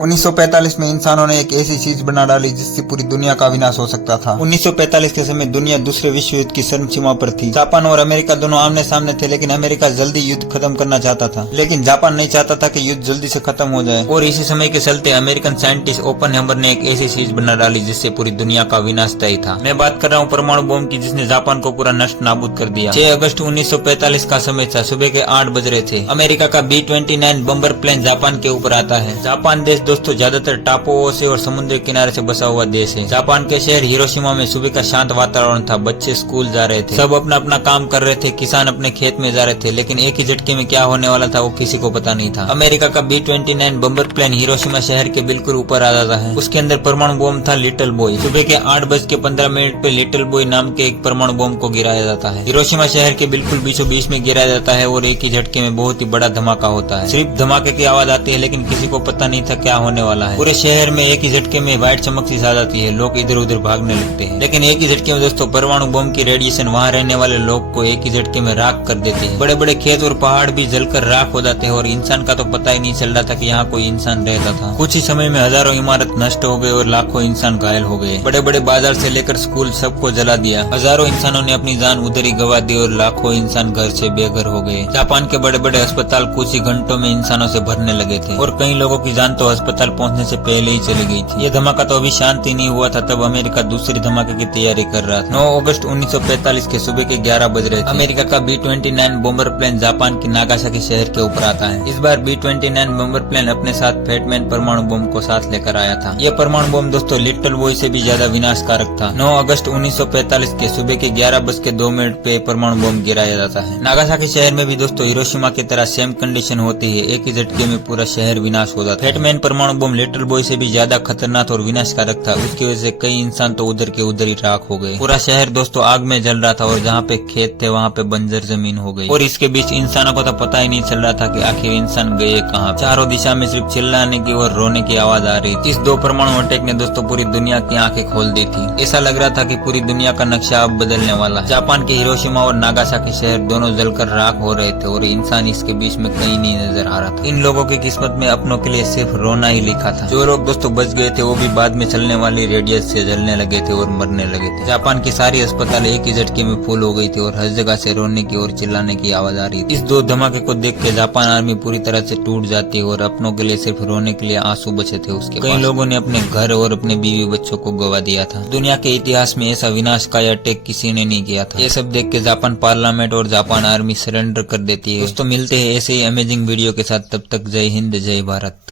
1945 में इंसानों ने एक ऐसी चीज बना डाली जिससे पूरी दुनिया का विनाश हो सकता था। 1945 के समय दुनिया दूसरे विश्व युद्ध की चरम सीमा पर थी। जापान और अमेरिका दोनों आमने सामने थे, लेकिन अमेरिका जल्दी युद्ध खत्म करना चाहता था, लेकिन जापान नहीं चाहता था कि युद्ध जल्दी से खत्म हो जाए। और इसी समय के चलते अमेरिकन साइंटिस्ट ओपनहेमर ने एक ऐसी चीज बना डाली जिससे पूरी दुनिया का विनाश तय था। मैं बात कर रहा हूँ परमाणु बम की, जिसने जापान को पूरा नष्ट नाबूद कर दिया। 6 अगस्त 1945 का समय था। सुबह के 8 बज रहे थे। अमेरिका का B-29 बम्बर प्लेन जापान के ऊपर आता है। जापान देश दोस्तों ज्यादातर टापुओं से और समुद्र किनारे से बसा हुआ देश है। जापान के शहर हिरोशिमा में सुबह का शांत वातावरण था। बच्चे स्कूल जा रहे थे, सब अपना अपना काम कर रहे थे, किसान अपने खेत में जा रहे थे, लेकिन एक ही झटके में क्या होने वाला था वो किसी को पता नहीं था। अमेरिका का B-29 बम्बर प्लेन हिरोशिमा शहर के बिल्कुल ऊपर आ जाता है। उसके अंदर परमाणु बम था लिटिल बॉय। सुबह के 8:15 पे लिटिल बॉय नाम के एक परमाणु बम को गिराया जाता है। हिरोशिमा शहर के बिल्कुल बीचों बीच में गिराया जाता है और एक ही झटके में बहुत ही बड़ा धमाका होता है। सिर्फ धमाके की आवाज आती है, लेकिन किसी को पता नहीं था क्या होने वाला है। पूरे शहर में एक ही झटके में व्हाइट चमक सी छा जाती है। लोग इधर उधर भागने लगते हैं, लेकिन एक ही झटके में दोस्तों परमाणु बम की रेडिएशन वहाँ रहने वाले लोग को एक ही झटके में राख कर देती है। बड़े बड़े खेत और पहाड़ भी जलकर राख हो जाते हैं और इंसान का तो पता ही नहीं चल रहा था कि यहाँ कोई इंसान रहता था। कुछ ही समय में हजारों इमारत नष्ट हो गए और लाखों इंसान घायल हो गए। बड़े बड़े बाजार से लेकर स्कूल सबको जला दिया। हजारों इंसानों ने अपनी जान उधर ही गंवा दी और लाखों इंसान घर से बेघर हो गए। जापान के बड़े बड़े अस्पताल कुछ ही घंटों में इंसानों से भरने लगे थे और कई लोगों की जान तो अस्पताल पहुँचने से पहले ही चली गई थी। ये धमाका तो अभी शांत ही नहीं हुआ था, तब अमेरिका दूसरी धमाके की तैयारी कर रहा था। 9 अगस्त 1945 के सुबह के 11 बज रहे थे। अमेरिका का B-29 बम्बर प्लेन जापान की नागासाकी शहर के ऊपर आता है। इस बार B-29 बम्बर प्लेन अपने साथ फैटमैन परमाणु बम को साथ लेकर आया था। यह परमाणु बम दोस्तों लिटिल बॉय से भी ज्यादा विनाशकारक था। 9 अगस्त 1945 के सुबह के 11:02 पे परमाणु बम गिराया जाता है। नागासाकी शहर में भी दोस्तों हिरोशिमा की तरह सेम कंडीशन होती है। एक ही झटके में पूरा शहर विनाश हो जाता है। फैटमैन परमाणु बम लिटिल बॉय से भी ज्यादा खतरनाक और विनाशकारक था। उसकी वजह से कई इंसान तो उधर के उधर ही राख हो गए। पूरा शहर दोस्तों आग में जल रहा था और जहाँ पे खेत थे वहाँ पे बंजर जमीन हो गई। और इसके बीच इंसानों को तो पता ही नहीं चल रहा था कि आखिर इंसान गए कहाँ। चारों दिशा में सिर्फ चिल्लाने की और रोने की आवाज आ रही थी। इस 2 परमाणु अटैक ने दोस्तों पूरी दुनिया की आंखें खोल दी थी। ऐसा लग रहा था कि पूरी दुनिया का नक्शा अब बदलने वाला है। जापान के हिरोशिमा और नागासाकी शहर दोनों जलकर राख हो रहे थे और इंसान इसके बीच में कहीं नहीं नजर आ रहा था। इन लोगों की किस्मत में अपनों के लिए सिर्फ रोना ही लिखा था। जो लोग दोस्तों बच गए थे वो भी बाद में चलने वाली रेडियस से जलने लगे थे और मरने लगे थे। जापान की सारी अस्पताल एक ही झटके में फुल हो गई थी और हर जगह से रोने की और चिल्लाने की आवाज आ रही थी। इस 2 धमाके को देख के जापान आर्मी पूरी तरह से टूट जाती है और अपनों के लिए सिर्फ रोने के लिए आंसू बचे थे उसके। कई लोगों ने अपने घर और अपने बीवी बच्चों को गवा दिया था। दुनिया के इतिहास में ऐसा विनाशकारी अटैक किसी ने नहीं किया था। ये सब देख के जापान पार्लियामेंट और जापान आर्मी सरेंडर कर देती है। दोस्तों मिलते हैं ऐसे ही अमेजिंग वीडियो के साथ, तब तक जय हिंद जय भारत।